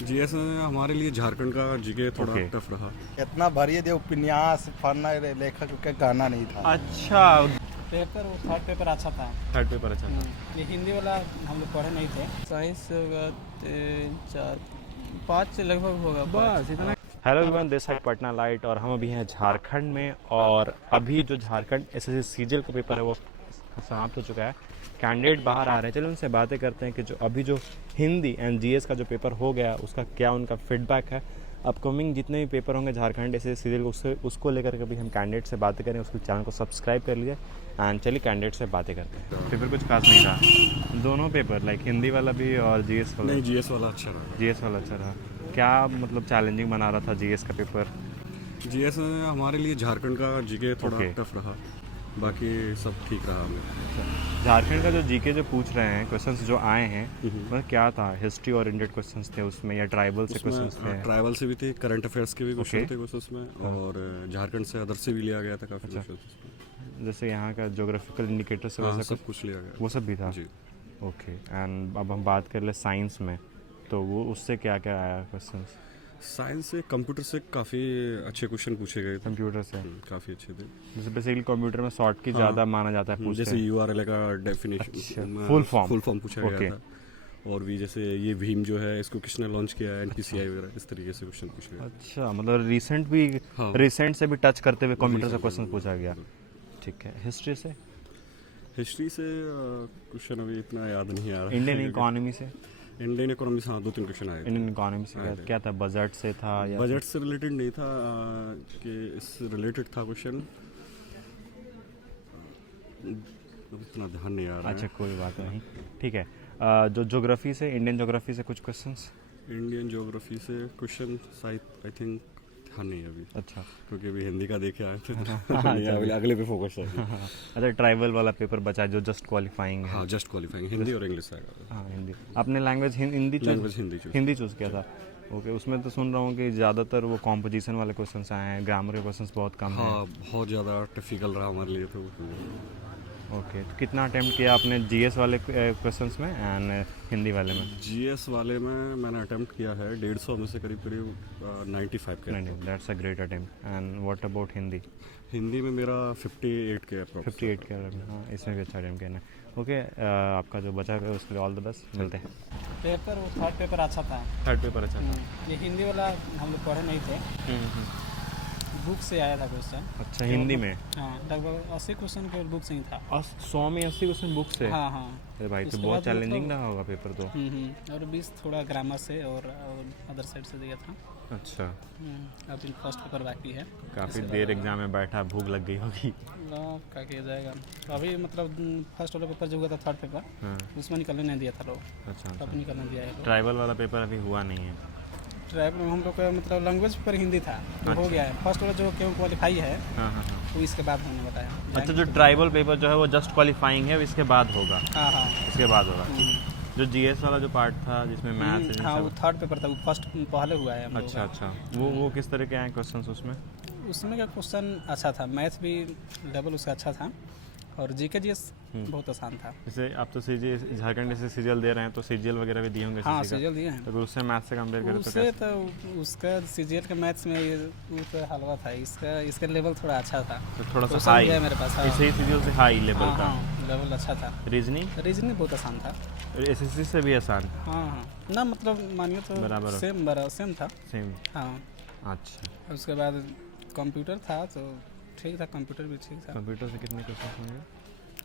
GS हमारे लिए झारखंड का जीके थोड़ा ओके। टफ रहा। इतना भरी दे उपन्यास पढ़ना लेखक के कहना नहीं था। अच्छा, पेपर वो थर्ड पेपर अच्छा था। थर्ड पेपर अच्छा था। ये हिंदी वाला हम लोग पढ़े नहीं थे। साइंस होगा 3 4 5 से लगभग होगा। बस इतना। Hello everyone, this side Patna light और हम अभी हैं झारखंड में। और अभी जो झारखंड एसएससी सीजीएल का पेपर है वो समाप्त हो चुका है। कैंडिडेट बाहर आ रहे हैं, चलो उनसे बातें करते हैं कि जो अभी जो हिंदी एंड जीएस का जो पेपर हो गया उसका क्या उनका फीडबैक है। अपकमिंग जितने भी पेपर होंगे झारखंड एसएससी सीजीएल उसको लेकर के भी हम कैंडिडेट से बातें करें। उसके चैनल को सब्सक्राइब कर लीजिए एंड चलिए कैंडिडेट से बातें करते हैं। पेपर कुछ खास नहीं था, दोनों पेपर लाइक हिंदी वाला भी और जीएस वाला। नहीं, जीएस वाला अच्छा रहा। जीएस वाला अच्छा रहा। क्या मतलब चैलेंजिंग बना रहा था जीएस का पेपर? जीएस हमारे लिए झारखंड का जीके थोड़ा ओके। टफ रहा, बाकी सब ठीक रहा हमें। झारखंड का जो जीके जो पूछ रहे हैं क्वेश्चंस जो आए हैं मतलब क्या था? हिस्ट्री ओरिएंटेड क्वेश्चंस थे उसमें या ट्राइबल से क्वेश्चंस थे? ट्राइबल से भी थे, करंट अफेयर्स के भी क्वेश्चन ओके। थे कुछ उसमें, और झारखंड से अदर से भी लिया गया था काफ़ी अच्छा। क्वेश्चन। जैसे यहाँ का ज्योग्राफिकल इंडिकेटर से हाँ, वैसा सब कुछ लिया गया वो सब भी था। जी। ओके, एंड अब हम बात कर ले साइंस में, तो वो उससे क्या क्या आया क्वेश्चंस? साइंस से कंप्यूटर से काफ़ी अच्छे क्वेश्चन पूछे गए थे। कंप्यूटर से काफ़ी अच्छे थे। जैसे बेसिकली कंप्यूटर में शॉर्ट की ज़्यादा माना जाता है पूछते जैसे हैं। यूआरएल का अच्छा, डेफिनेशन, full form पूछा ओके। गया था। और भी जैसे ये भीम जो है इसको किसने लॉन्च किया है, एनपीसीआई वगैरह, इस तरीके से क्वेश्चन पूछे गए। अच्छा, मतलब रिसेंट भी हाँ। रिसेंट से भी टच करते हुए कंप्यूटर से Recent क्वेश्चन से, पूछा गया। ठीक है, हिस्ट्री से? हिस्ट्री से क्वेश्चन अभी इतना याद नहीं आ रहा। इंडियन इकोनॉमी से? इंडियन इकोनॉमी से हाँ 2-3 क्वेश्चन आए थे। इंडियन इकोनॉमी से क्या था? बजट से था या बजट से रिलेटेड नहीं था, कि इससे रिलेटेड था क्वेश्चन, इतना ध्यान नहीं आ रहा अच्छा, कोई बात नहीं, ठीक है। जो ज्योग्राफी से, इंडियन ज्योग्राफी से कुछ क्वेश्चंस? है। इंडियन ज्योग्राफी से क्वेश्चन शायद आई थिंक ध्यान नहीं है अभी, अच्छा। क्योंकि अभी हिंदी का देखे आए थे। अच्छा, अगले पे फोकस है। अच्छा, ट्राइबल वाला पेपर बचा है जो जस्ट क्वालिफाइंग है। हाँ, जस्ट क्वालिफाइंग हिंदी और इंग्लिश आएगा। हाँ, हिंदी। आपने language Hindi language Hindi choose. Hindi choose किया था। ओके, उसमें तो सुन रहा हूँ कि ज़्यादातर वो कॉम्पोजिशन वाले क्वेश्चंस आए हैं, ग्रामर के क्वेश्चंस बहुत कम हैं। हाँ, बहुत ज़्यादा डिफिकल्ट रहा हमारे लिए तो। ओके, तो कितना अटेम्प्ट किया आपने जीएस वाले क्वेश्चंस में एंड हिंदी वाले में? जीएस वाले में मैंने अटेम्प्ट किया है 150 में से करीब 95 के। नहीं, that's a great attempt. And what about Hindi? Hindi में मेरा 58 के अप्रॉक्स। 58 के अराउंड। हाँ, इसमें भी अच्छा अटेम्प्ट करना है। ओके, आपका जो बचा है उसके लिए ऑल द बेस्ट, मिलते हैं। पेपर वो थर्ड पेपर अच्छा था। थर्ड पेपर अच्छा था। ये हिंदी वाला हम लोग पढ़े नहीं थे। बुक से आया था क्वेश्चन। अच्छा, हिंदी में? हाँ, लगभग 80 क्वेश्चन केवल बुक से ही था। 100 में 80 क्वेश्चन बुक से? हाँ हाँ। अरे भाई, तो उसके बहुत बाद चैलेंजिंग मतलब- रहा होगा पेपर तो। और 20 थोड़ा ग्रामर से और अदर साइड से दिया था। अच्छा, अभी फर्स्ट पेपर बाकी है। काफ़ी देर एग्जाम में बैठा, भूख लग गई होगी। क्या किया जाएगा। तो अभी मतलब फर्स्ट वाला पेपर जो हुआ था थर्ड पेपर, हाँ, उसमें निकलने नहीं दिया था लोग। अच्छा अब अच्छा। निकलने दिया है। ट्राइबल वाला पेपर अभी हुआ नहीं है? ट्राइब में हम लोग का मतलब लैंग्वेज पेपर हिंदी था, तो हो अच्छा। गया है। फर्स्ट वाला जो क्यों क्वालिफाई है हाँ हाँ हाँ। वो इसके बाद होने बताया। अच्छा, जो ट्राइबल पेपर जो है वो जस्ट क्वालिफाइंग है, इसके बाद होगा? हाँ हाँ। इसके बाद होगा। जो जीएस वाला जो पार्ट था जिसमें मैथ्स हाँ, वो थर्ड पेपर था, वो फर्स्ट पहले हुआ है हम लोगों अच्छा का। अच्छा, वो किस तरह के आए क्वेश्चंस उसमें? उसमें का क्वेश्चन अच्छा था, मैथ भी लेवल उसका अच्छा था, और जीके जीएस बहुत आसान था। जैसे आप तो सीजीएल झारखंड से सीजीएल दे रहे हैं, तो सीजीएल वगैरह भी दिए होंगे? हाँ, CG का? सीजीएल दिए हैं। तो अगर उससे मैथ से कंपेयर करें तो उससे कैसे? तो उसका सीजीएल के मैथ्स में वो तो हलवा था, इसका लेवल थोड़ा अच्छा था। तो थोड़ा सा क्वेश्चन हाई भी है मेरे पास। हाँ। इसे सीजीएल से हाई लेवल हाँ का। हाँ, लेवल अच्छा था। रीजनिंग? रीजनिंग बहुत आसान था। एसएससी से भी आसान? हाँ हाँ, ना मतलब मानिए तो बराबर हो। सेम था। सेम? हाँ। अच्छा, उसके बाद कंप्यूटर था तो ठीक था, कंप्यूटर भी ठीक था। कंप्यूटर से कितने क्वेश्चन होंगे?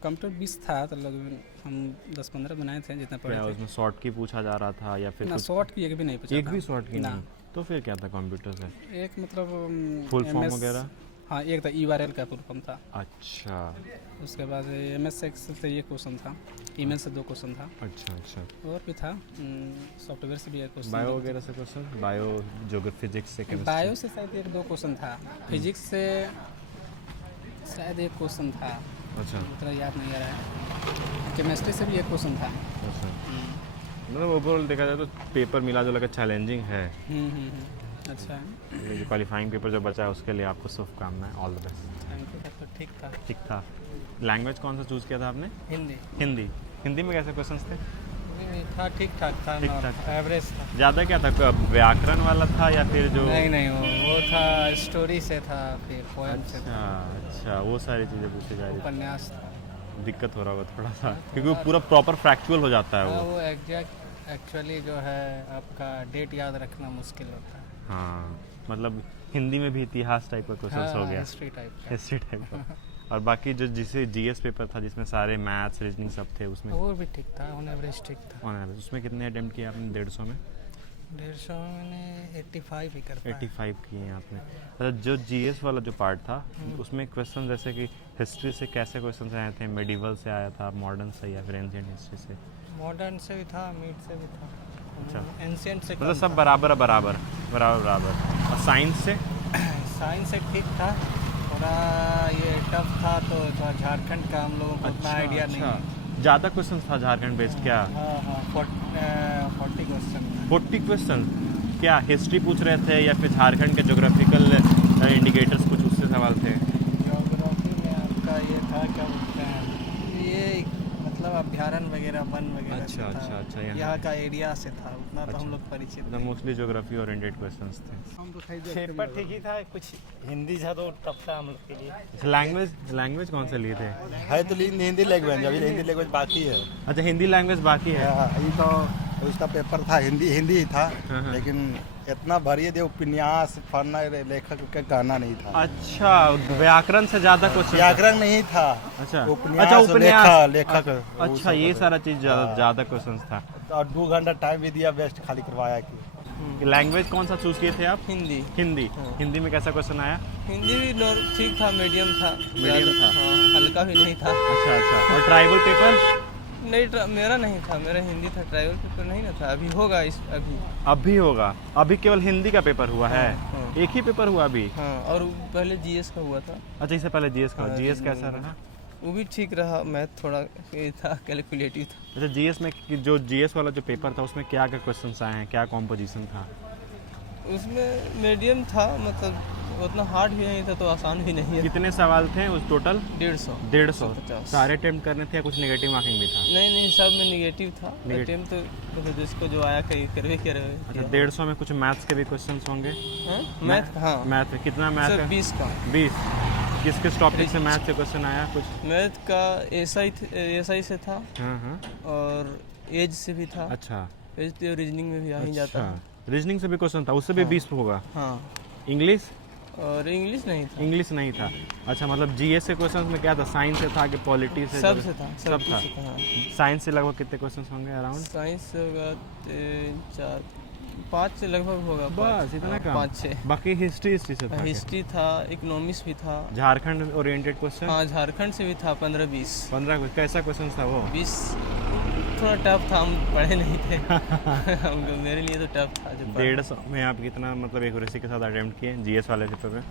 कंप्यूटर 20 था, तो लगभग हम 10-15 बनाए थे जितना पढ़े क्या थे। उसमें शॉर्ट की पूछा जा रहा था या फिर ना, कुछ? शॉर्ट की एक भी नहीं पूछा एक था। भी शॉर्ट की ना। नहीं? तो फिर क्या था कंप्यूटर से? एक मतलब फुल फॉर्म MS वगैरह? हाँ, एक था यूआरएल का फुल फॉर्म था। अच्छा उसके बाद MS एक्सेल से ये क्वेश्चन था, ईमेल से 2 क्वेश्चन था, अच्छा अच्छा। और भी था सॉफ्टवेयर से भी एक क्वेश्चन। बायो वगैरह से क्वेश्चन? बायो ज्योग्राफी, फिजिक्स से, केमिस्ट्री? बायो से शायद 1-2 क्वेश्चन था, फिजिक्स से शायद 1 क्वेश्चन था, अच्छा उतना याद नहीं आ रहा है। केमिस्ट्री से भी 1 क्वेश्चन था। अच्छा। मतलब ओवरऑल देखा जाए तो पेपर मिला जुला के चैलेंजिंग है। अच्छा है। ये जो क्वालिफाइंग पेपर जो बचा है उसके लिए आपको शुभकामनाएं, all the best. Thank you. तो ठीक था। ठीक था। लैंग्वेज कौन सा चूज़ किया था आपने? हिंदी। हिंदी? हिंदी में कैसे क्वेश्चंस थे? नहीं था, ठीक ठाक था, ठीक ठाक था। एवरेज था। ज़्यादा क्या था, व्याकरण वाला था या फिर जो नहीं वो था, स्टोरी से था, फिर पोएम से था, अच्छा वो सारी चीज़ें पूछी जा रही उपन्यास था। थी। दिक्कत हो रहा होगा थोड़ा सा क्योंकि वो पूरा प्रॉपर फैक्चुअल हो जाता है हाँ, वो। वो एग्जैक्ट एक्चुअली जो है आपका डेट याद रखना मुश्किल होता है। हाँ मतलब हिंदी में भी इतिहास टाइप का क्वेश्चन हो गया, हिस्ट्री टाइप का। हिस्ट्री टाइप का। और बाकी जो जिसे जीएस पेपर था जिसमें सारे मैथ्स रीजनिंग सब थे उसमें वो भी ठीक था, ऑन एवरेज ठीक था। ऑन एवरेज उसमें कितने अटेम्प्ट किए आपने 150 में? 150 में मैंने 85 ही कर पाया। 85 किए हैं आपने। अच्छा जो जीएस वाला जो पार्ट था उसमें क्वेश्चन जैसे कि हिस्ट्री से कैसे क्वेश्चन आए थे, मेडिवल से आया था, मॉडर्न से या फिर एंशिएंट हिस्ट्री से? मॉडर्न से भी था, मिड से भी था, अच्छा। एंशिएंट से मतलब कम सब था। बराबर। और साइंस से? साइंस से ठीक था, थोड़ा ये टफ था, तो थोड़ा झारखंड का हम लोगों को उतना आइडिया नहीं है। ज़्यादा क्वेश्चन था झारखंड बेस्ड क्या? हाँ 40 क्वेश्चन। 40 क्वेश्चन क्या हिस्ट्री पूछ रहे थे या फिर झारखंड के जोग्राफिकल इंडिकेटर्स कुछ उससे सवाल थे? ज्योग्राफी में आपका ये था, क्या बोलते हैं, ये मतलब अभ्यारण्य वगैरह, वन वगैरह अच्छा, से था। अच्छा, अच्छा, यहाँ। यहाँ का एरिया से था, उतना तो अच्छा। हम लोग परिचित मतलब नहीं। मोस्टली जोग्राफी ओरिएंटेड क्वेश्चंस थे। पेपर ठीक ही था, कुछ हिंदी था तो टफ था हम लोग के लिए। अच्छा लैंग्वेज कौन से लिए थे? है तो हिंदी लैंग्वेज, अभी हिंदी लैंग्वेज बाकी है। अच्छा हिंदी लैंग्वेज बाकी है। ये तो उसका पेपर था, हिंदी ही था, हाँ। लेकिन इतना भारी दे उपन्यास पढ़ना लेखक का गाना नहीं था। अच्छा व्याकरण से ज़्यादा क्वेश्चन? व्याकरण नहीं था, अच्छा उपन्यास लेखक। अच्छा ये सारा चीज़ ज़्यादा क्वेश्चन था। और 2 घंटा टाइम भी दिया, बेस्ट खाली करवाया कि लैंग्वेज कौन सा चूज किए थे आप? हिंदी। हिंदी में कैसा क्वेश्चन आया? हिंदी भी ठीक था, मीडियम था। मीडियम था। हाँ, हल्का भी नहीं था। अच्छा और ट्राइबल पेपर? नहीं, मेरा नहीं था, मेरा हिंदी था, ट्राइबल पेपर नहीं ना था। अभी होगा अभी होगा। अभी केवल हिंदी का पेपर हुआ है? हाँ। एक ही पेपर हुआ अभी? हाँ, और पहले जीएस का हुआ था। अच्छा इससे पहले जीएस का? हाँ, जीएस reasoning कैसा में। रहा? वो भी ठीक रहा, मैथ थोड़ा ये था, कैलकुलेटिव था। अच्छा जीएस में जो जीएस वाला जो पेपर था उसमें क्या क्या क्वेश्चंस आए हैं, क्या कॉम्पोजिशन था? उसमें मीडियम था, मतलब उतना हार्ड भी नहीं था तो आसान भी नहीं है। कितने सवाल थे उस टोटल? 150। 150 सारे अटेम्प्ट करने थे या कुछ नेगेटिव मार्किंग भी था? नहीं, सब में निगेटिव था। Negative। अटेम्प्ट तो मतलब जिसको जो आया कहीं करवे कर रहे। अच्छा 150 में कुछ मैथ्स के भी क्वेश्चंस होंगे? मैथ, हाँ मैथ में कितना मैथ सर है? 20 का। 20। किस किस टॉपिक से मैथ से क्वेश्चन आया कुछ? मैथ का एसआई से था, हाँ और एज से भी था। अच्छा एज तो रीजनिंग में भी आ ही जाता है। रीजनिंग से भी क्वेश्चन था, उससे भी 20 होगा। हाँ, इंग्लिश? और इंग्लिश नहीं था। इंग्लिश नहीं था। अच्छा मतलब जीएस के क्वेश्चन में क्या था, साइंस से था कि पॉलिटी से? सब से था, सब था। हाँ। साइंस से लगभग कितने क्वेश्चन होंगे अराउंड? साइंस से होगा 4 5 से लगभग होगा। बस इतना कम? 5-6। बाकी हिस्ट्री से था? हिस्ट्री था, इकोनॉमिक्स भी था। Jharkhand oriented question? हाँ, झारखंड से भी था 15-20। 15 कैसा क्वेश्चन था वो? 20 थोड़ा टफ था, हम पढ़े नहीं थे। हमको, मेरे लिए तो टफ था जो 150 में आप कितना मतलब एक्यूरेसी के साथ अटेम्प्ट किए जीएस वाले पेपर में?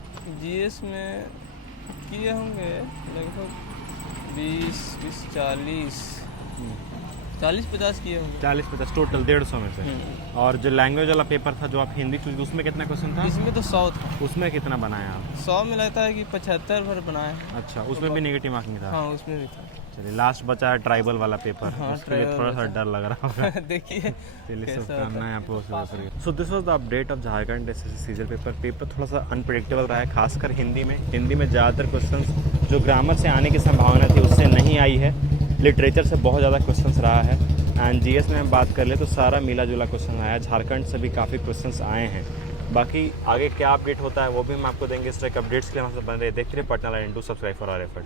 जीएस में किए होंगे लगभग 40-50 किए होंगे। 40-50 टोटल 150 में से? और जो लैंग्वेज वाला पेपर था जो आप हिंदी चूज, उसमें कितना क्वेश्चन था? इसमें तो 100 था। उसमें कितना बनाया आप? 100 में लगता है कि 75 भर बनाए हैं। अच्छा उसमें भी नेगेटिव मार्किंग था? हाँ, उसमें भी था। चलिए लास्ट बचा है ट्राइबल वाला पेपर। हाँ, उसके लिए tribal थोड़ा सा बचा। डर लग रहा होगा। देखिए चलिए सब कैसा करना होता है आपको। So this was the update of Jharkhand SSC सीजल paper थोड़ा सा अनप्रेडिक्टेबल रहा है, खासकर हिंदी में ज़्यादातर क्वेश्चंस जो ग्रामर से आने की संभावना थी उससे नहीं आई है। लिटरेचर से बहुत ज़्यादा क्वेश्चंस रहा है। एंड जीएस में हम बात कर ले तो सारा मिला जुला क्वेश्चन आया, झारखंड से भी काफ़ी क्वेश्चंस आए हैं। बाकी आगे क्या अपडेट होता है वो भी हम आपको देंगे। इस तरह के अपडेट्स के लिए हमसे बन रहे देखते रहिए Patna line 2। Subscribe for our effort.